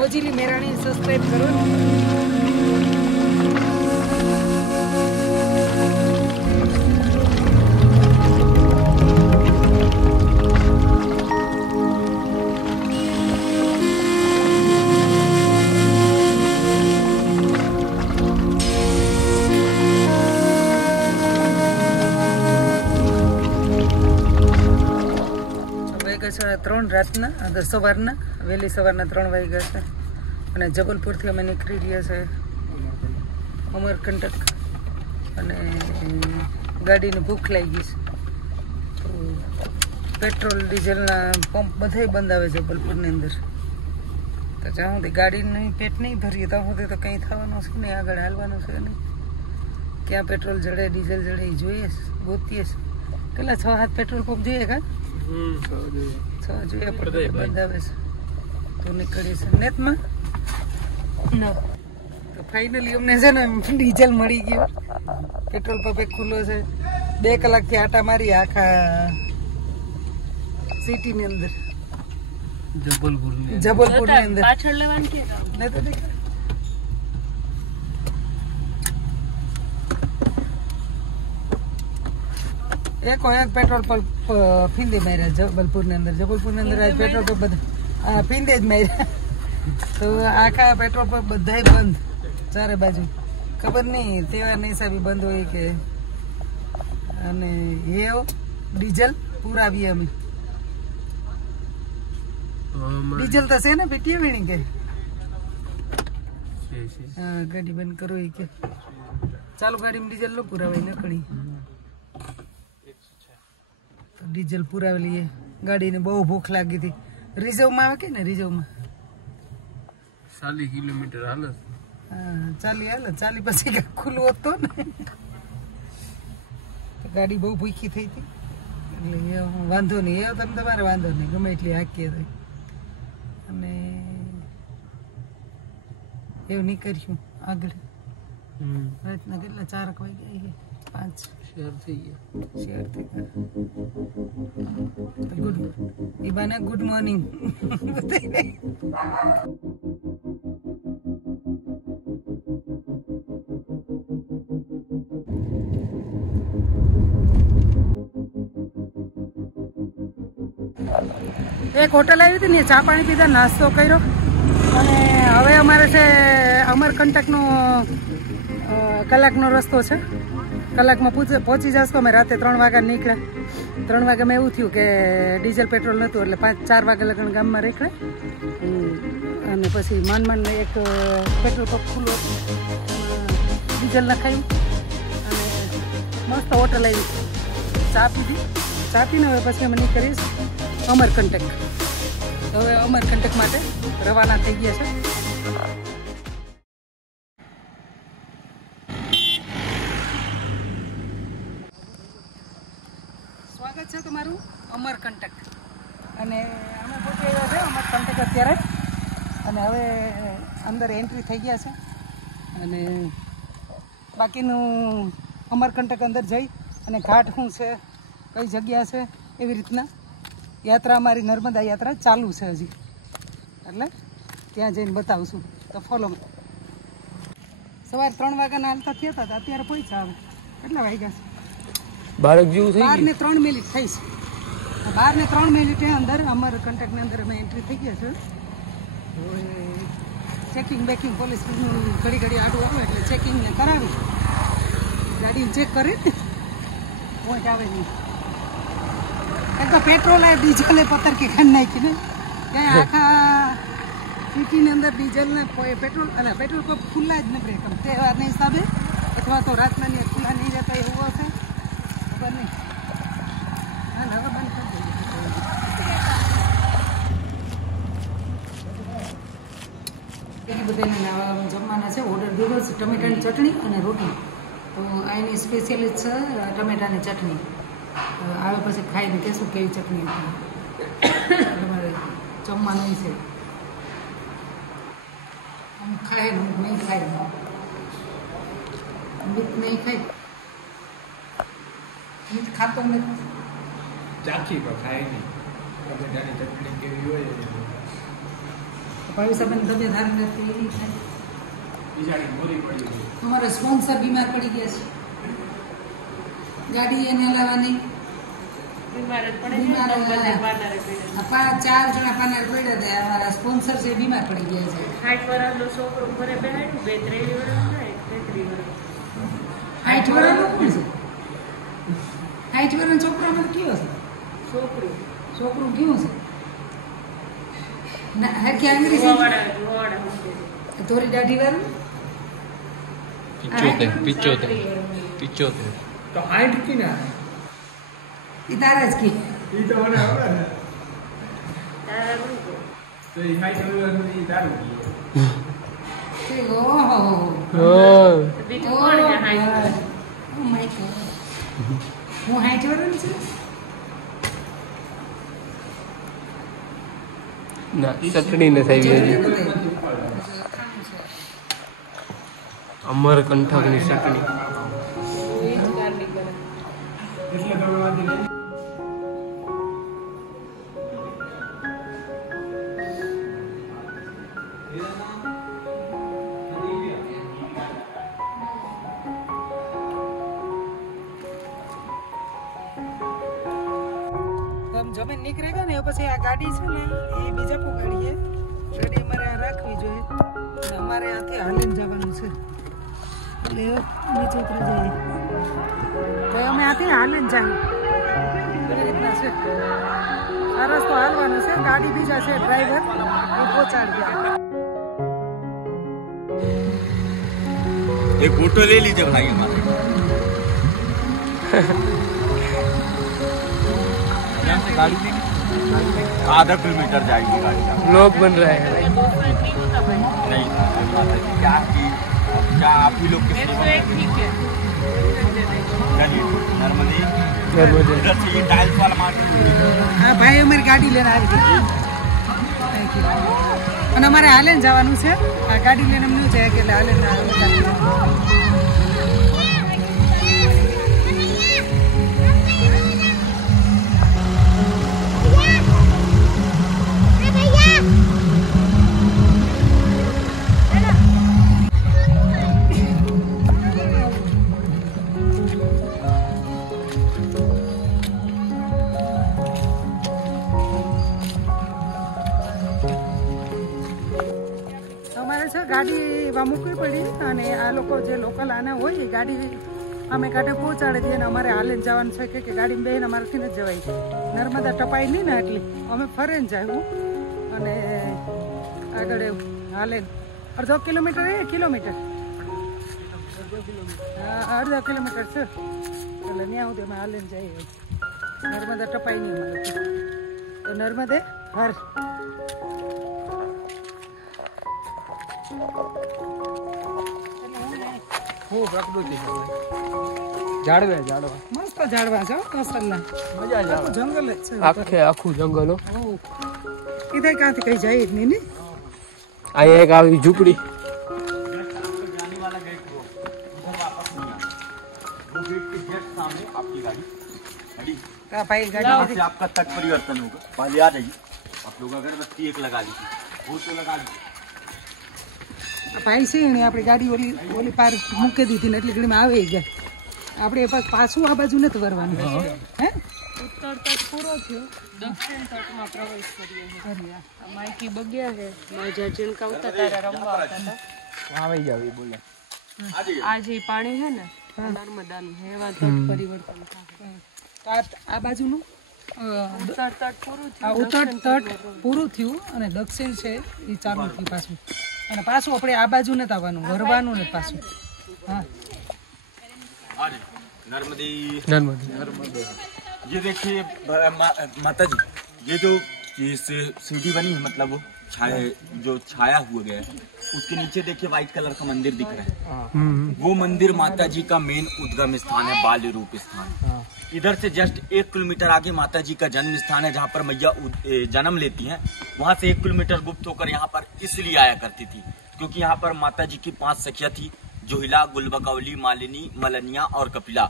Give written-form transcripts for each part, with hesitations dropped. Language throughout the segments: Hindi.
મોજીલી મેરાણી સબસ્ક્રાઇબ કરો. ત્રણ રાતના સવારના વહેલી સવારના 3 વાગ્યા છે અને જબલપુરથી અમે નીકળી રહ્યા છે અમરકંટક. અને ગાડીને ભૂખ લાગી છે તો પેટ્રોલ ડીઝલના પંપ બધાય બંધ આવે જબલપુરની અંદર. તો જ્યાં સુધી ગાડીનું પેટ નહીં ભરીએ ત્યાં સુધી તો કંઈ થવાનું છે નહીં, આગળ હાલવાનું છે નહીં. ક્યાં પેટ્રોલ જડે ડીઝલ જડે એ જોઈએ ગોતીએ છે. કેટલા 6-7 પેટ્રોલ પંપ જોઈએ કા? 6 જોઈએ પણ બંધ આવે છે તો નીકળીએ છે નેતમાં. તો ફાઇનલી અમને છે ને ડીઝલ મળી ગયું. પેટ્રોલ પંપ એક ખુલ્લો છે. 2 કલાકથી આટા મારી આખા સિટીની અંદર, જબલપુરની અંદર. પાછળ લેવાનું કે નહીં તો દેખ એક પેટ્રોલ પંપ ફીંદે માર્યા જબલપુરની અંદર. જબલપુરની અંદર આજ પેટ્રોલ પંપ બધા ફીંદે જ માર્યા. તો આખા પેટ્રોલ પંપ બધાય બંધ ચારે બાજુ. ખબર નહીં તહેવારના હિસાબે બંધ હોય કે. અને એ ડીઝલ પુરાવીએ અમે. ડીઝલ તો છે ને પીટીએ વીણી કે હા ગાડી બંધ કરો એ કે ચાલુ ગાડીમાં ડીઝલ નો પુરાવાય નકળી. ડીઝલ પુરાવેલી ગાડીને બહુ ભૂખ લાગી હતી. રિઝર્વમાં આવે કે ને રિઝર્વમાં 40 કિલોમીટર હાલે. હા 40 હાલે. 40 પછી ખુલ્લું હતું ને તો ગાડી બહુ ભૂખી થઈ હતી એટલે વાંધો નહીં. એ તમે તમારે વાંધો નહીં ગમે એટલી હાકીએ તો. અને એવું નહીં કરીશું આગળ. રાતના કેટલા 4 વાગ્યા 5 શેર થઈ ગયા. ગુડ ઈબાના ગુડ મોર્નિંગ. એક હોટલ આવી હતી ને ચા પાણી પીધા, નાસ્તો કર્યો અને હવે અમારે છે અમરકંટકનો કલાકનો રસ્તો છે. કલાકમાં પહોંચી જશો. અમે રાતે 3 વાગ્યા નીકળ્યા. 3 વાગ્યામાં એવું થયું કે ડીઝલ પેટ્રોલ નહોતું એટલે 5-4 વાગ્યા લગન ગામમાં રેખડે અને પછી માંડ એક પેટ્રોલ પંપ ખુલ્લો ડીઝલ નખાયું અને મસ્ત હોટલ આવી. ચા પીધી. ચા પીને હવે પછી અમે નીકળીશ અમરકંટક. હવે અમરકંટક માટે રવાના થઈ ગયા છે. સ્વાગત છે તમારું અમરકંટક. અને અમે પહોંચી આવ્યા છે અમરકંટક અત્યારે. અને હવે અંદર એન્ટ્રી થઈ ગયા છે અને બાકીનું અમરકંટક અંદર જઈ અને ઘાટ શું છે કઈ જગ્યા છે એવી રીતના યાત્રા અમારી નર્મદા યાત્રા ચાલુ છે હજી. એટલે ત્યાં જઈને બતાવશું. તો ફોલો. સવારે 3 વાગ્યાના હાલતા થયા હતા અત્યારે પહોંચ્યા. આવે કેટલા વાગ્યા છે? 12 ને 3 મિનિટ થઈ છે. 12 ને 3 મિનિટે અંદર અમરકંટકની અંદર અમે એન્ટ્રી થઈ ગયા છે. ચેકિંગ બેકિંગ પોલીસ ઘડી આડું આવે એટલે ચેકિંગને કરાવી ગાડીને ચેક કરી પોઈન્ટ આવે નહીં. એક તો પેટ્રોલ આવે ડીઝલ એ પતરકી ખાંડ નાખીને ક્યાંય આખા સિટીની અંદર ડીઝલ ને પેટ્રોલ પંપ ખુલ્લા જ નથી રહેતા તહેવારના હિસાબે અથવા તો રાતના ખુલ્લા નહીં રહેતા એવું હશે ખબર નહીં. હા હવે બંધ કરી દઈએ. બધાને જમવાના છે. ઓર્ડર દીધો છે ટમેટાની ચટણી અને રોટલી. તો અહીંની સ્પેશિયલિસ્ટ છે ટમેટાની ચટણી. આવે પછી ખાઈને કહેશું કેવી ચટણી તમારે જમવાનું છે. અમુક ખાય ને અમુક નહીં ખાય. અમુક નહીં ખાય. મીઠ ખાતો નથી. ચાખી પણ ખાય નહીં. ટમેટાની ચટણી કેવી હોય ભાવિસાબેન તબિયત સારી નથી એવી થાય. અમારા સ્પોન્સર બીમાર પડી ગયા છે, ગાડી એને હલાવવાની બીમાર જ પડે છે. બીમાર બધા પાર્લરે પડ્યા. 4 જણા પાનાર પડ્યા હતા. અમારા સ્પોન્સર છે બીમાર પડી ગયા છે. 60 વર્ષનો છોકરો ઘરે બેહાડ્યું, 2-3 વર્ષ થાય, 33 વર્ષ. 60 વર્ષનો કોણ છે? 60 વર્ષનો છોકરો અમારે કયો છે? છોકરું કયું છે? ના હરખી આંગળી છે, ગોવાળા મૂકે છે. થોડી દાઢી વાળું 75. તો 60 की ना એ તારા જ કી. ये तो होना होगा ना તારા શું કહો? तो ये 60 वाला ये दारू की તે ઓહો બીજું કોણ છે 60 વર્ષ? Oh my God. હું 60 વર્ષની છું. ના ચટણી ન થઈ ગઈ. અમરકંટકની ચટણી. એ જ ગાર્લિક બને. એટલે તો વાંધી નહીં જમીન નીકળેગા ને પછી આ ગાડી છે ને એ બીજાપુ ગાડી છે. ગાડી અમારે આ રાખવી જોઈએ. અને અમારે આથી હાલીને જવાનું છે એટલે નીચે ઉતરી જઈએ તો અમે આથી હાલીને જઈએ. એવી રીતના છે. આ રસ્તો હાલવાનો છે. ગાડી બીજા છે ડ્રાઈવર એ પહોંચાડી ગયા. एक फोटो ले लीजिए भाई हमारे यहाँ से गाड़ी लेंगे आधा किलोमीटर जाएगी गाड़ी ब्लॉग बन रहा है. नहीं क्या कि क्या आप ही लोग के सेवा में ठीक है. चलिए नर्मदे नर्मदे. इधर से ये टाइल्स वाला मार्केट હા ભાઈ અમારી ગાડી લઈને આવી ગઈ. Thank you. અને અમારે હાલીને જવાનું છે. આ ગાડી લઈને એમ ન જાય કે એટલે હાલીને અમારે છે ગાડી એવા મૂકવી પડી અને આ લોકો જે લોકલ આના હોય એ ગાડી અમે કાંઠે પહોંચાડી દઈએ અને અમારે હાલીને જવાનું છે કે ગાડીમાં બેન અમારાથી નથી જવાય. નર્મદા ટપાઈ નહીં ને એટલી અમે ફરીને જાય અને આગળ હાલે અડધો કિલોમીટર એ કિલોમીટર અડધો કિલોમીટર છે એટલે ત્યાં સુધી અમે હાલીને જઈએ. નર્મદા ટપાઈ નહીં અમારે તો નર્મદે હર ખૂબ પ્રકૃતિ જાડવે જાડવા મસ્ત ઝાડવા છે કસરના. મજા જ આવે. જંગલ જ છે. આખું જંગલ હો. કીધે ક્યાંથી કઈ જાય જ નહીં ને. આ એક આવી ઝૂંપડી. जाने वाला गेट वो उधर वापस नहीं आना वो गेट के जस्ट सामने आपकी गाड़ी खड़ी કા ભાઈ यहाँ ગાડી से आपका तट परिवर्तन होगा पहले आ जाइए आप लोग अगरबत्ती एक लगा लीजिए वो तो लगा लीजिए ભાઈ છે એને આપણી ગાડી ઓલી પાર મૂકી દીધી ને એટલી ઘડીમાં આવી ગયા. આપણે પાછું આ બાજુ નથી વરવાનું. હે ઉત્તર તટ પૂરો થયો, દક્ષિણ તટમાં પ્રવેશ કરીએ છીએ. આ માઈકી બગ્યા છે, માજા ચિલકાવતા તારા રમવા આવતા હતા. આવી જાવ એ બોલે. આ જે પાણી છે ને નર્મદાનું છે, એવા તટ પરિવર્તન થાય. તો આ બાજુનું ઉત્તર તટ પૂરું આ થયું, ઉત્તર તટ પૂરું થયું અને દક્ષિણ છે એ ચાલુ થયું પાછું. અને પાછું આપણે આ બાજુ નથી આવવાનું, વરવાનું ને પાછું. હા नर्मदे નર્મદે. ये देखिए माता जी ये जो सीढ़ी बनी है मतलब वो जो छाया हुआ गया है उसके नीचे देखिए व्हाइट कलर का मंदिर दिख रहा है वो मंदिर माता जी का मेन उद्गम स्थान है, बाल्य रूप स्थान। इधर से जस्ट 1 किलोमीटर आगे माता जी का जन्म स्थान है जहाँ पर मैया जन्म लेती हैं। वहाँ से 1 किलोमीटर गुप्त होकर यहाँ पर इसलिए आया करती थी क्योंकि यहाँ पर माता जी की 5 सखियाँ थी, जोहिला, गुलबकौली, मालिनी, मलनिया और कपिला।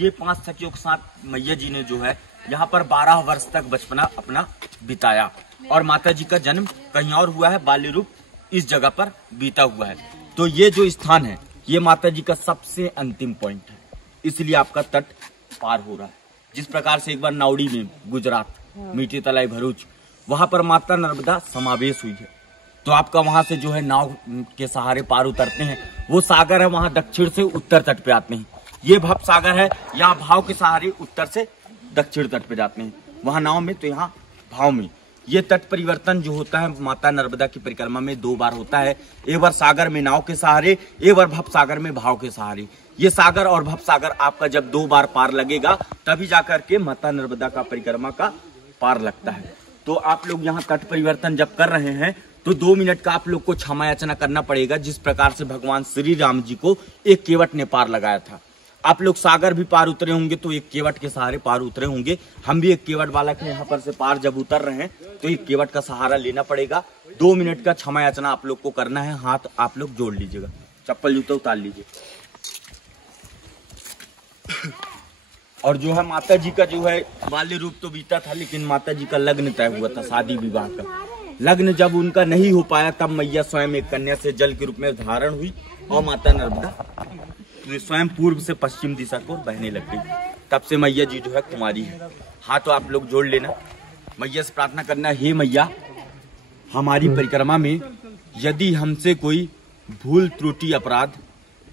ये 5 सखियों के साथ मैया जी ने जो है यहाँ पर 12 वर्ष तक बचपना अपना बिताया और माता जी का जन्म कहीं और हुआ है बाल्य रूप इस जगह पर बीता हुआ है। तो ये जो स्थान है ये माता जी का सबसे अंतिम पॉइंट है, इसलिए आपका तट पार हो रहा है। जिस प्रकार से एक बार नावड़ी में गुजरात मीठी तलाई भरूच वहां पर माता नर्मदा समावेश हुई है, तो आपका वहां से जो है नाव के सहारे पार उतरते हैं। वो सागर है वहां दक्षिण से उत्तर तट पे आते हैं। ये भव सागर है, यहाँ भाव के सहारे उत्तर से दक्षिण तट पे जाते हैं। वहां नाव में तो यहाँ भाव में। ये तट परिवर्तन जो होता है माता नर्मदा की परिक्रमा में 2 बार होता है। एक बार सागर में नाव के सहारे, एक बार भव सागर में भाव के सहारे। ये सागर और भव सागर आपका जब 2 बार पार लगेगा तभी जाकर के माता नर्मदा का परिक्रमा का पार लगता है। तो आप लोग यहाँ तट परिवर्तन जब कर रहे हैं तो 2 मिनट का आप लोग को क्षमा याचना करना पड़ेगा। जिस प्रकार से भगवान श्री राम जी को एक केवट ने पार लगाया था, आप लोग सागर भी पार उतरे होंगे तो एक केवट के सहारे पार उतरे होंगे। हम भी एक केवट बालक है, यहाँ पर से पार जब उतर रहे हैं तो एक केवट का सहारा लेना पड़ेगा। 2 मिनट का क्षमा याचना आप लोग को करना है। हाथ आप लोग जोड़ लीजिएगा, चप्पल जूता उतार लीजिए। और जो है माता जी का जो है बाल्य रूप तो बीता था, लेकिन माता जी का लग्न तय हुआ था, शादी विवाह का लग्न जब उनका नहीं हो पाया तब मैया स्वयं एक कन्या से जल के रूप में धारण हुई और माता नर्मदा स्वयं पूर्व से पश्चिम दिशा को बहने लग गई। तब से मैया जी जो है कुमारी है। हाथ तो आप लोग जोड़ लेना, मैया से प्रार्थना करना, हे मैया हमारी परिक्रमा में यदि हमसे कोई भूल त्रुटि अपराध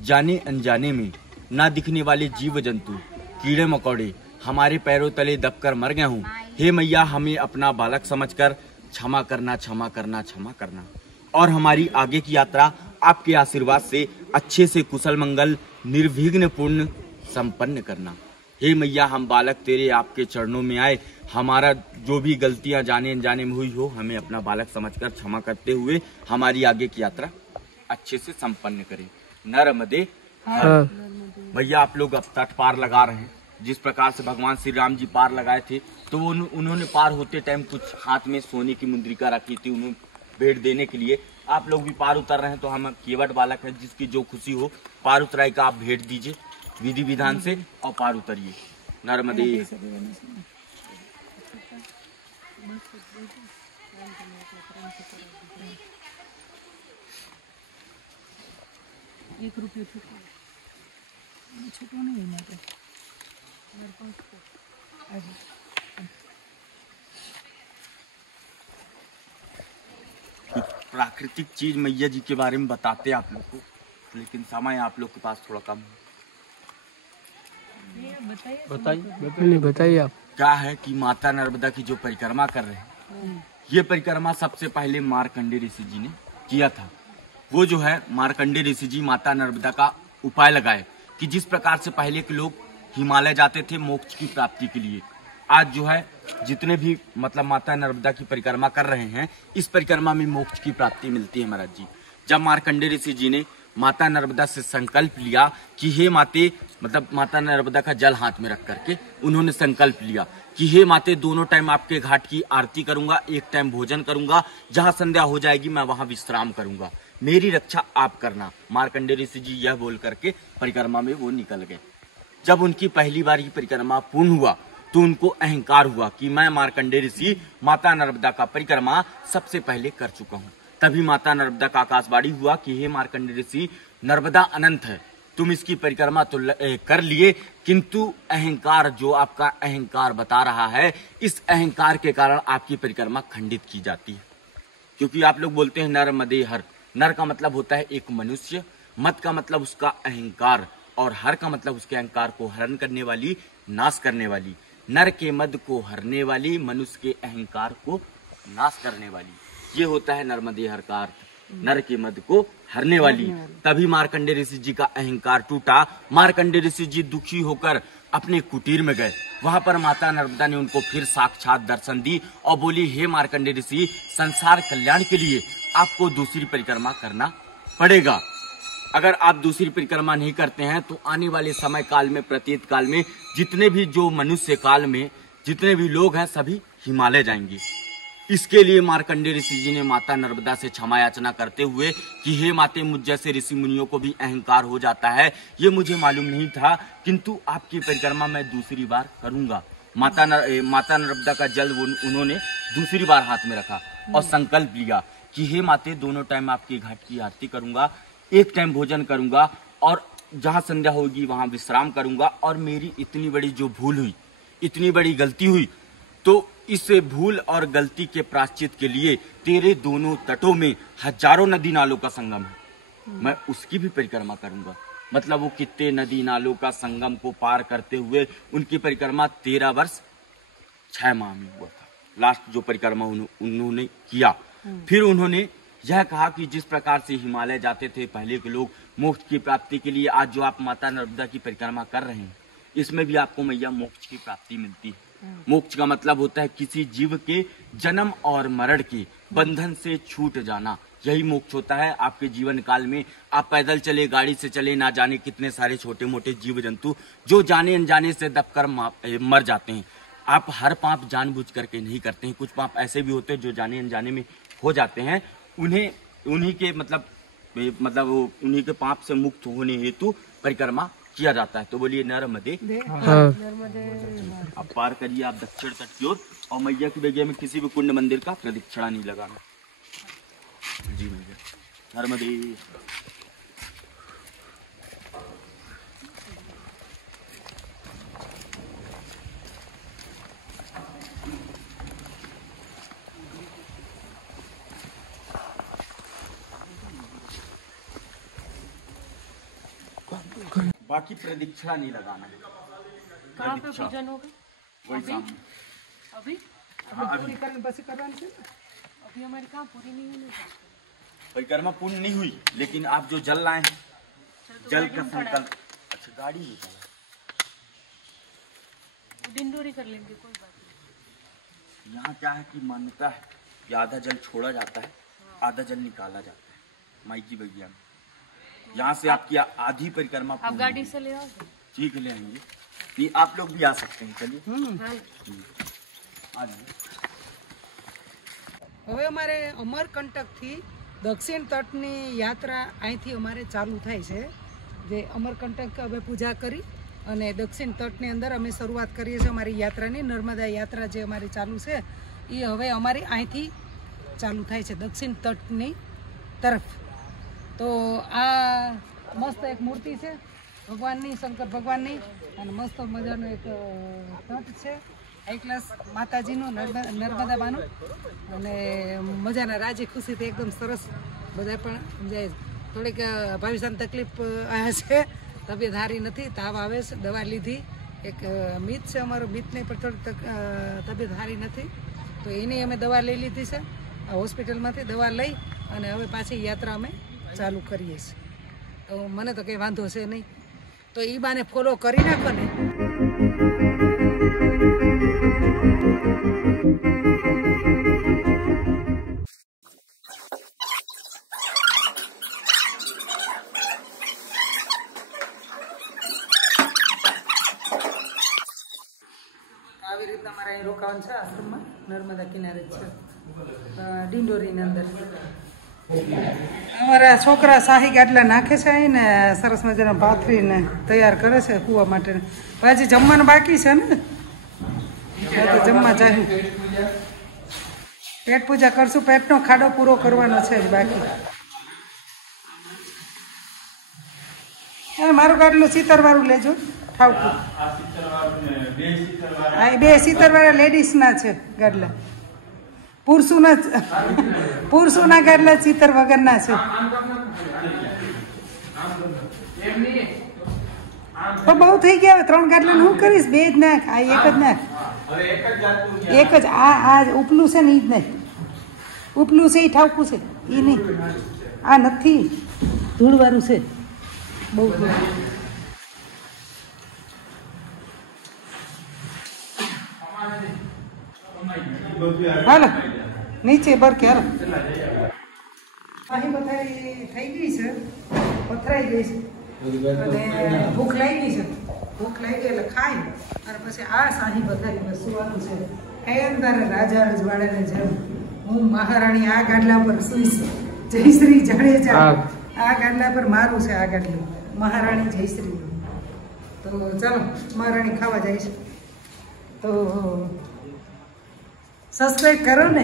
जाने अनजाने में ना दिखने वाले जीव जंतु कीड़े मकोड़े हमारे पैरों तले दबकर मर गए हों, हे मैया हमें अपना बालक समझकर क्षमा करना, क्षमा करना, क्षमा करना। और हमारी आगे की यात्रा आपके आशीर्वाद से अच्छे से कुशल मंगल निर्विघ्न पूर्ण संपन्न करना। हे मैया हम बालक तेरे आपके चरणों में आए, हमारा जो भी गलतियां जाने अनजाने में हुई हो हमें अपना बालक समझकर क्षमा करते हुए हमारी आगे की यात्रा अच्छे से संपन्न करें। नर्मदे हर। भैया आप लोग अब तट पार लगा रहे हैं। जिस प्रकार से भगवान श्री राम जी पार लगाए थे तो उन्होंने पार होते टाइम कुछ हाथ में सोने की मुद्रिका रखी थी उन्हें भेंट देने के लिए। आप लोग भी पार उतर रहे हैं तो हम केवट बालक है, जिसकी जो खुशी हो पार उतराई का आप भेंट दीजिए विधि विधान से और पार उतरिए। नर्मदे। प्राकृतिक चीज मैया जी के बारे में बताते आप लोग को, लेकिन समय आप लोग के पास थोड़ा कम है। बताइए आप। क्या है कि माता नर्मदा की जो परिक्रमा कर रहे हैं, ये परिक्रमा सबसे पहले मार्कंडे ऋषि जी ने किया था। वो जो है मार्कंडे ऋषि जी माता नर्मदा का उपाय लगाए कि जिस प्रकार से पहले के लोग हिमालय जाते थे मोक्ष की प्राप्ति के लिए, आज जो है जितने भी मतलब माता नर्मदा की परिक्रमा कर रहे हैं, इस परिक्रमा में मोक्ष की प्राप्ति मिलती है महाराज जी। जब मार्कंडे ऋषि जी ने माता नर्मदा से संकल्प लिया कि हे माते, मतलब माता नर्मदा का जल हाथ में रख करके उन्होंने संकल्प लिया कि हे माते दोनों टाइम आपके घाट की आरती करूंगा, एक टाइम भोजन करूंगा, जहां संध्या हो जाएगी मैं वहां विश्राम करूंगा, मेरी रक्षा आप करना। मार्कंडे ऋषि जी यह बोल करके परिक्रमा में वो निकल गए। जब उनकी पहली बार की परिक्रमा पूर्ण हुआ तो उनको अहंकार हुआ कि मैं मार्कंडे ऋषि माता नर्मदा का परिक्रमा सबसे पहले कर चुका हूँ। तभी माता नर्मदा का आकाशवाणी हुआ कि हे मार्कंडे ऋषि, नर्मदा अनंत है, तुम इसकी परिक्रमा तो कर लिए, किंतु अहंकार जो आपका अहंकार बता रहा है, इस अहंकार के कारण आपकी परिक्रमा खंडित की जाती है। क्योंकि आप लोग बोलते हैं नर्मदे हर, नर का मतलब होता है एक मनुष्य, मत का मतलब उसका अहंकार, और हर का मतलब उसके अहंकार को हरण करने वाली, नाश करने वाली। नर के मद को हरने वाली, मनुष्य के अहंकार को नाश करने वाली, ये होता है नर्मदे हर का अर्थ, नर के मद को हरने वाली। तभी मार्कंडे ऋषि जी का अहंकार टूटा। मार्कंडे ऋषि जी दुखी होकर अपने कुटीर में गए। वहां पर माता नर्मदा ने उनको फिर साक्षात दर्शन दी और बोली, हे मार्कंडे ऋषि, संसार कल्याण के लिए आपको दूसरी परिक्रमा करना पड़ेगा। अगर आप दूसरी परिक्रमा नहीं करते हैं तो आने वाले समय काल में, प्रतीत काल में, जितने भी जो मनुष्य काल में जितने भी लोग हैं सभी हिमालय जाएंगे। इसके लिए मार्कंडे ऋषि जी ने माता नर्मदा से क्षमा याचना करते हुए कि हे माते, मुझ जैसे ऋषि मुनियों को भी अहंकार हो जाता है, ये मुझे मालूम नहीं था, किंतु आपकी परिक्रमा मैं दूसरी बार करूंगा। माता नर्मदा का जल उन्होंने दूसरी बार हाथ में रखा और संकल्प लिया कि हे माते, दोनों टाइम आपके घाट की आरती करूंगा, एक टाइम भोजन करूंगा और जहां संध्या होगी वहां विश्राम करूंगा। और मेरी इतनी बड़ी जो भूल हुई, इतनी बड़ी गलती हुई, तो इस भूल और गलती के प्रायश्चित के लिए तेरे दोनों तटों में हजारों नदी नालों का संगम है, मैं उसकी भी परिक्रमा करूंगा। मतलब वो कितने नदी नालों का संगम को पार करते हुए उनकी परिक्रमा 13 वर्ष 6 माह में हुआ था। लास्ट जो परिक्रमा उन्होंने किया, फिर उन्होंने यह कहा कि जिस प्रकार से हिमालय जाते थे पहले के लोग मोक्ष की प्राप्ति के लिए, आज जो आप माता नर्मदा की परिक्रमा कर रहे हैं, इसमें भी आपको मैया मोक्ष की प्राप्ति मिलती है। मोक्ष का मतलब होता है किसी जीव के जन्म और मरण के बंधन से छूट जाना, यही मोक्ष होता है। आपके जीवन काल में आप पैदल चले, गाड़ी से चले, ना जाने कितने सारे छोटे मोटे जीव जंतु जो जाने अनजाने से दबकर मर जाते हैं। आप हर पाप जानबूझ करके नहीं करते हैं, कुछ पाप ऐसे भी होते हैं जो जाने अनजाने में हो जाते हैं, उन्हें उन्हीं के उन्हीं के पाप से मुक्त होने हेतु परिक्रमा किया जाता है। तो बोलिए नर्मदे। आप पार करिए आप दक्षिण तट की ओर, और मैया की बेगिया में किसी भी कुंड मंदिर का प्रदक्षिणा नहीं लगाना। जी मैया नर्मदे। बाकी प्रदक्षिणा नहीं लगाना है। कहाँ पे पूजन होगा? वही सामने। अभी हाँ, अभी अभी हमारी कहाँ पूरी नहीं हुई? परिक्रमा पूर्ण नहीं हुई, लेकिन आप जो जल लाए हैं, जल का संकल्प। अच्छा, गाड़ी में डिंडोरी कर लेंगे, कोई बात नहीं। यहाँ क्या है कि मान्यता है कि आधा जल छोड़ा जाता है, आधा जल निकाला जाता है माई की बगिया में। यहाँ से आपकी आधी परिक्रमा आप गाड़ी से ले आओगे? ठीक है, ले आएंगे। ये आप लोग भी आ सकते हैं, चलिए आ जाइए। હવે અમારે અમરકંટકથી દક્ષિણ તટની યાત્રા અહીંથી અમારે ચાલુ થાય છે। જે અમરકંટક હવે પૂજા કરી અને દક્ષિણ તટની અંદર અમે શરૂઆત કરીએ છીએ અમારી યાત્રાની। નર્મદા યાત્રા જે અમારી ચાલુ છે એ હવે અમારી અહીંથી ચાલુ થાય છે દક્ષિણ તટની તરફ। તો આ મસ્ત એક મૂર્તિ છે ભગવાનની, શંકર ભગવાનની, અને મસ્ત મજાનો એક તટ છે હાઈ ક્લાસ માતાજીનું, નર્મદા બાનું, અને મજાના રાજી ખુશીથી એકદમ સરસ બધા પણ જાય। થોડીક ભાવિસાને તકલીફ છે, તબિયત સારી નથી, તાવ આવે છે, દવા લીધી। એક મિત છે અમારો, મિતને પણ થોડી તબિયત સારી નથી, તો એની અમે દવા લઈ લીધી છે હોસ્પિટલમાંથી। દવા લઈ અને હવે પાછી યાત્રા અમે ચાલુ કરીએ છીએ। તો મને તો કંઈ વાંધો છે નહીં, તો એ બાને ફોલો કરી નાખો ને। આવી રીતના અમારે અહીં રોકાવાનું છે આશ્રમમાં, નર્મદા કિનારે જ છે, ડિંડોરીની અંદર। અમારા છોકરા શાહી ગાડલા નાખે છે અહીં ને, સરસ મજાના ભાથરીને તૈયાર કરે છે કૂવા માટે। પાછી જમવાનું બાકી છે ને, તો જમવા જાય, પેટ પૂજા કરશું, પેટનો ખાડો પૂરો કરવાનો છે જ બાકી। મારું ગાડલું સિત્તરવાળું લેજો, ઠાવકું। હા, 2 સિત્તરવાળા લેડીઝના છે ગાડલા, પુરુષોના ગાડલા સિત્તર વગરના છે। તો બહુ થઈ ગયા, 3 ગાડલા હું કરીશ, 2 જ નાખ, આ 1 જ નાખ, 1 જ। આ ઉપલું છે ને એ જ નહીં, ઉપલું છે એ ઠાવકું છે, એ નહીં, આ નથી, ધૂળવાળું છે બહુ। હાલો નીચે બરકે, હાલો। અહીં બધાય થઈ ગઈ છે, પથરાઈ ગઈ છે, અને ભૂખ લાગી છે, ભૂખ લાગી એટલે ખાઈ અને પછી આ શાહી પથારી પર સુવાનું છે। કઈ અંદર રાજા રજવાડાને જેમ હું મહારાણી આ ગાડલા પર સુઈશ। જયશ્રી જાડેજા આ ગાડલા પર મારું છે, આ ગાડલું મહારાણી જયશ્રી। તો ચાલો મહારાણી ખાવા જાય છે, તો સબસ્ક્રાઈબ કરો ને।